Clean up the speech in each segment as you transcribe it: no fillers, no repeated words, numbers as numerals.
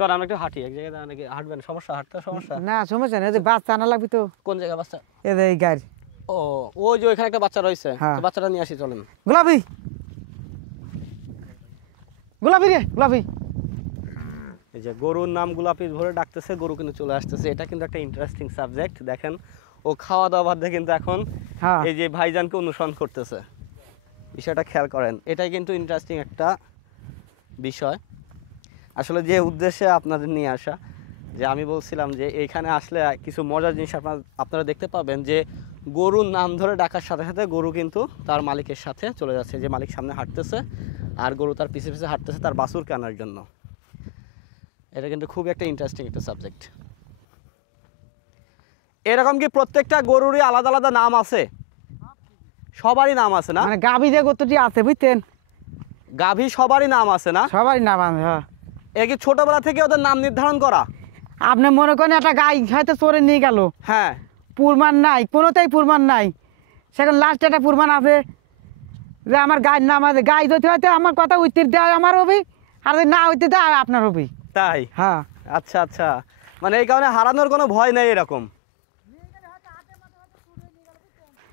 চল আমরা একটু হাঁটি, এক জায়গায় নাকি হাঁটবেন? সমস্যা, হাঁটতে সমস্যা? না সমস্যা নেই, যে বাচ্চা আনা লাগবে তো। কোন জায়গায় বাচ্চা? এই গাড়ি। ও ওই যে ওইখানে একটা বাচ্চা রয়েছে, হ্যাঁ। তো বাচ্চাটা নিয়ে আসি চলেন। গোলাপি গোলাপি রে গোলাপি। এই যে গরুর নাম গোলাপি ধরে ডাকতেছে, গরু কিন্তু চলে আসতেছে। এটা কিন্তু একটা ইন্টারেস্টিং সাবজেক্ট। দেখেন ও খাওয়া দাওয়া বাদে কিন্তু এখন হ্যাঁ এই যে ভাইজানকে অনুসরণ করতেছে, বিষয়টা খেয়াল করেন। এটাই কিন্তু ইন্টারেস্টিং একটা বিষয়। আসলে যে উদ্দেশ্যে আপনাদের নিয়ে আসা, যে আমি বলছিলাম যে এইখানে আসলে কিছু মজার জিনিস আপনারা দেখতে পাবেন, যে গরুর নাম ধরে ডাকার সাথে সাথে গরু কিন্তু তার মালিকের সাথে চলে যাচ্ছে। যে মালিক সামনে হাঁটতেছে আর গরু তার পিছে পিছে হাঁটতেছে তার বাছুরকে আনার জন্য। এটা কিন্তু খুব একটা ইন্টারেস্টিং একটা সাবজেক্ট। এরকম কি প্রত্যেকটা গরুরই আলাদা আলাদা নাম আছে? সবারই নাম আছে না? মানে গাভী যে কতটি আছে বুঝছেন, গাভী সবারই নাম আছে না? সবারই নাম আছে। হ্যাঁ এ কি ছোটবেলা থেকে ওদের নাম নির্ধারণ করা? আপনি মনে করেন একটা গাই হয়তো চোরে নিয়ে গেল, হ্যাঁ, পুরমান নাই, কোনোটাই পুরমান নাই, সেখানে লাস্টে একটা পুরমান আছে যে আমার গায়ের নাম আছে। গাই যদি হয়তো আমার কথা উত্তর দেয় আমার হবি, আর যদি না উত্তর দেয় আপনার হবি। তাই? হ্যাঁ আচ্ছা আচ্ছা, মানে এই কারণে হারানোর কোনো ভয় নেই এরকম?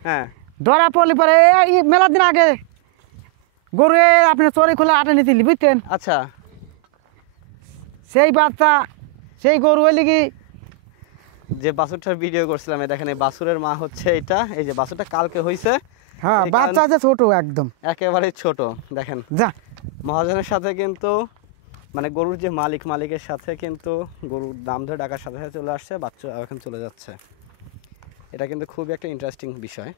হ্যাঁ, ধরা পড়লি পরে এই মেলার দিন আগে গরু আপনার চোরে খোলা আটে নিতেলি বুঝতেন, আচ্ছা। সেই বাচ্চা সেই গরু হইলে কি যে বাছুরটার ভিডিও করছিলাম, এই দেখেন এই বাছুরের মা হচ্ছে এটা। এই যে বাছুরটা কালকে হইছে। হ্যাঁ এই বাচ্চা কারণে যে ছোট একদম একেবারে ছোট। দেখেন যা মহাজনের সাথে কিন্তু, মানে গরুর যে মালিকের সাথে কিন্তু গরুর নাম ধরে ডাকার সাথে সাথে চলে আসছে, বাচ্চা এখন চলে যাচ্ছে। এটা কিন্তু খুবই একটা ইন্টারেস্টিং বিষয়।